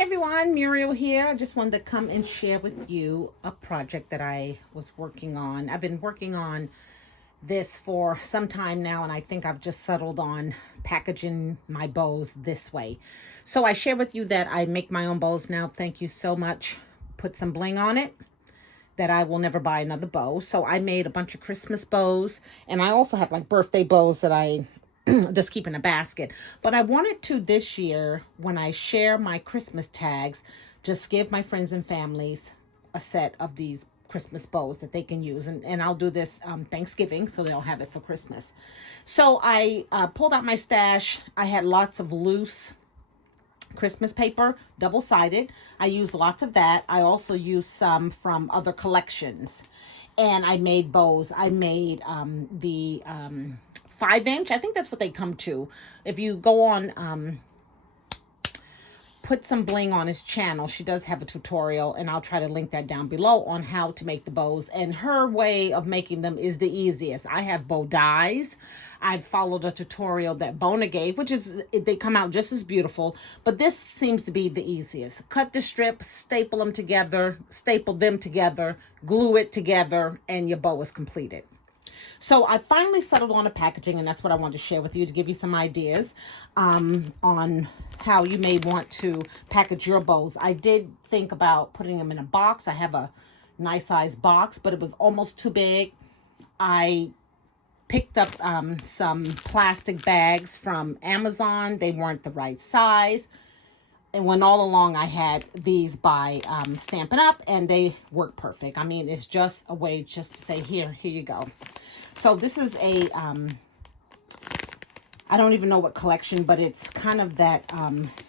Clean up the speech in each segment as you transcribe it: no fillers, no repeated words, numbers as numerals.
Everyone, Muriel here. I just wanted to come and share with you a project that I was working on. I've been working on this for some time now, and I think I've just settled on packaging my bows this way. So I share with you that I make my own bows now. Thank you so much. Put some bling on it, that I will never buy another bow. So I made a bunch of Christmas bows, and I also have like birthday bows that I just keep in a basket. But I wanted to this year, when I share my Christmas tags, just give my friends and families a set of these Christmas bows that they can use. And I'll do this Thanksgiving, so they'll have it for Christmas. So I pulled out my stash. I had lots of loose Christmas paper, double-sided. I used lots of that. I also used some from other collections. And I made bows. I made the 5-inch. I think that's what they come to. If you go on Put Some Bling on his channel, she does have a tutorial, and I'll try to link that down below on how to make the bows. And her way of making them is the easiest. I have bow dies. I've followed a tutorial that Bona gave, which is, they come out just as beautiful, but this seems to be the easiest. Cut the strips, staple them together, glue it together, and your bow is completed. So I finally settled on a packaging, and that's what I wanted to share with you to give you some ideas on how you may want to package your bows. I did think about putting them in a box. I have a nice size box, but it was almost too big. I picked up some plastic bags from Amazon. They weren't the right size. And when all along I had these by Stampin' Up, and they work perfect. I mean, it's just a way just to say, here you go. So this is a, I don't even know what collection, but it's kind of that,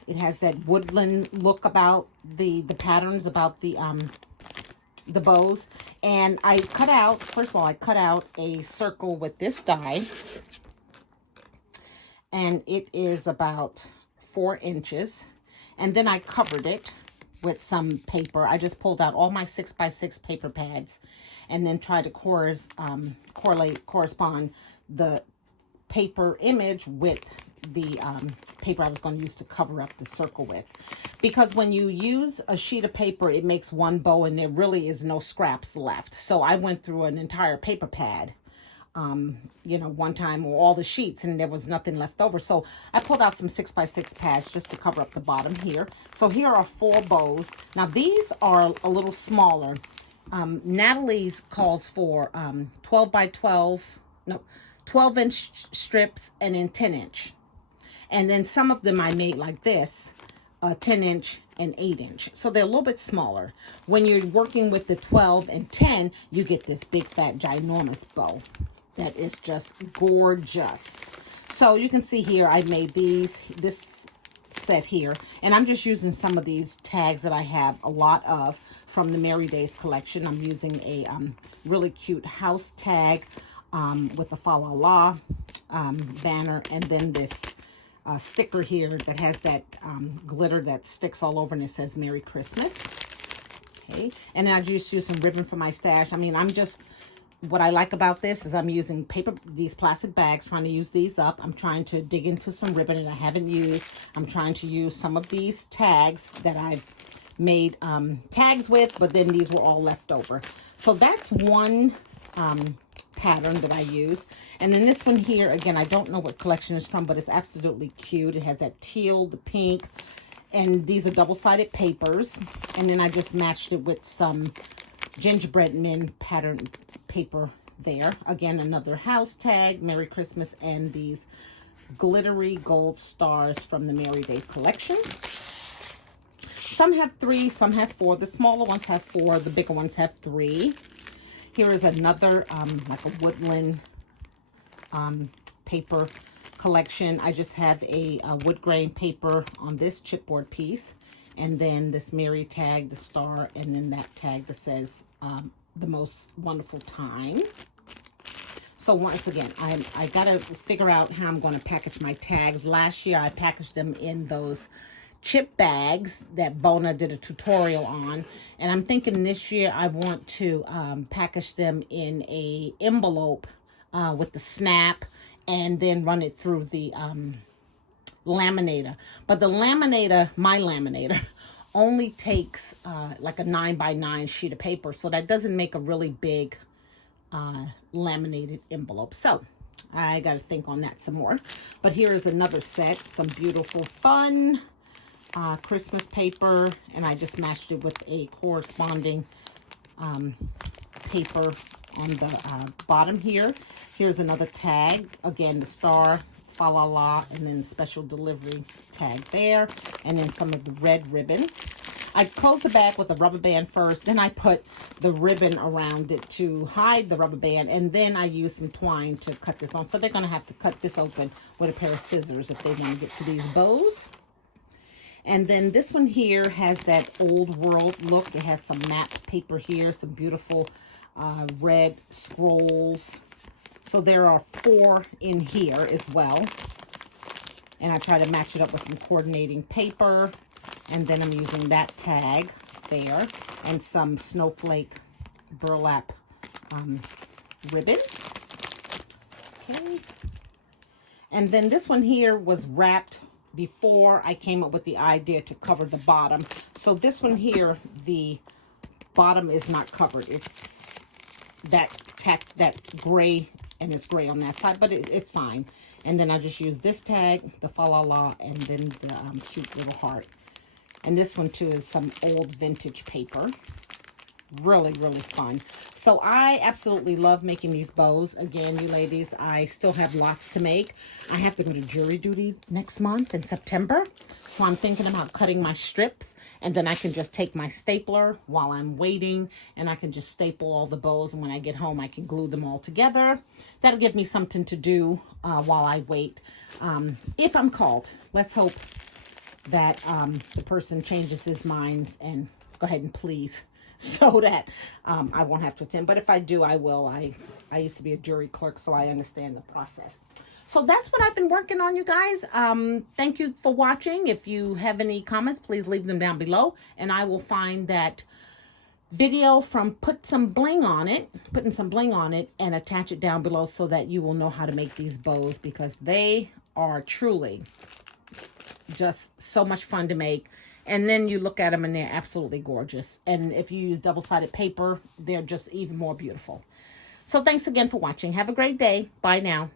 it has that woodland look about the patterns, about the bows. And I cut out, first of all, I cut out a circle with this die. And it is about 4 inches. And then I covered it with some paper. I just pulled out all my 6x6 paper pads and then tried to correspond the paper image with the paper I was going to use to cover up the circle with. Because when you use a sheet of paper, it makes one bow and there really is no scraps left. So I went through an entire paper pad one time, or all the sheets, and there was nothing left over. So I pulled out some 6x6 pads just to cover up the bottom here. So here are 4 bows. Now these are a little smaller. Natalies calls for 12-inch strips and then 10-inch. And then some of them I made like this, 10-inch and 8-inch. So they're a little bit smaller. When you're working with the 12 and 10, you get this big, fat, ginormous bow that is just gorgeous. So you can see here, I made this set here, and I'm just using some of these tags that I have a lot of from the Merry Days collection. I'm using a really cute house tag with a Fa La La banner, and then this sticker here that has that glitter that sticks all over, and it says Merry Christmas. Okay, and then I just use some ribbon for my stash. I mean, what I like about this is I'm using these plastic bags, trying to use these up. I'm trying to dig into some ribbon that I haven't used. I'm trying to use some of these tags that I've made tags with, but then these were all left over. So that's one pattern that I use. And then this one here, again, I don't know what collection it's from, but it's absolutely cute. It has that teal, the pink, and these are double-sided papers. And then I just matched it with some gingerbread men pattern paper there. Again, another house tag, Merry Christmas, and these glittery gold stars from the Merry Day collection. Some have 3, some have 4. The smaller ones have 4, the bigger ones have 3. Here is another like a woodland paper collection. I just have a wood grain paper on this chipboard piece, and then this Merry tag, the star, and then that tag that says the most wonderful time. So once again, I gotta figure out how I'm going to package my tags. Last year I packaged them in those chip bags that Bona did a tutorial on, and I'm thinking this year I want to package them in a envelope with the snap, and then run it through the laminator. But the laminator, my laminator, only takes like a 9x9 sheet of paper. So that doesn't make a really big laminated envelope. So I got to think on that some more. But here is another set, some beautiful fun Christmas paper, and I just matched it with a corresponding paper on the bottom here. Here's another tag, again the star, fa la la, and then special delivery tag there, and then some of the red ribbon. I closed the bag with a rubber band first, then I put the ribbon around it to hide the rubber band, and then I used some twine to cut this on. So they're going to have to cut this open with a pair of scissors if they want to get to these bows. And then this one here has that old world look. It has some matte paper here, some beautiful red scrolls. So there are 4 in here as well. And I try to match it up with some coordinating paper. And then I'm using that tag there and some snowflake burlap ribbon. Okay. And then this one here was wrapped before I came up with the idea to cover the bottom. So this one here, the bottom is not covered. It's that gray, and it's gray on that side, but it's fine. And then I just use this tag, the fa la la, and then the cute little heart. And this one too is some old vintage paper. Really, really fun. So I absolutely love making these bows. Again, you ladies, I still have lots to make. I have to go to jury duty next month in September. So I'm thinking about cutting my strips, and then I can just take my stapler while I'm waiting, and I can just staple all the bows, and when I get home I can glue them all together. That'll give me something to do while I wait. If I'm called, let's hope that the person changes his mind and go ahead and please, so that I won't have to attend. But if I do, I will. I used to be a jury clerk, so I understand the process. So that's what I've been working on, you guys. Thank you for watching. If you have any comments, please leave them down below, and I will find that video from putting some bling on it, and attach it down below so that you will know how to make these bows, because they are truly just so much fun to make. And then you look at them and they're absolutely gorgeous. And if you use double-sided paper, they're just even more beautiful. So thanks again for watching. Have a great day. Bye now.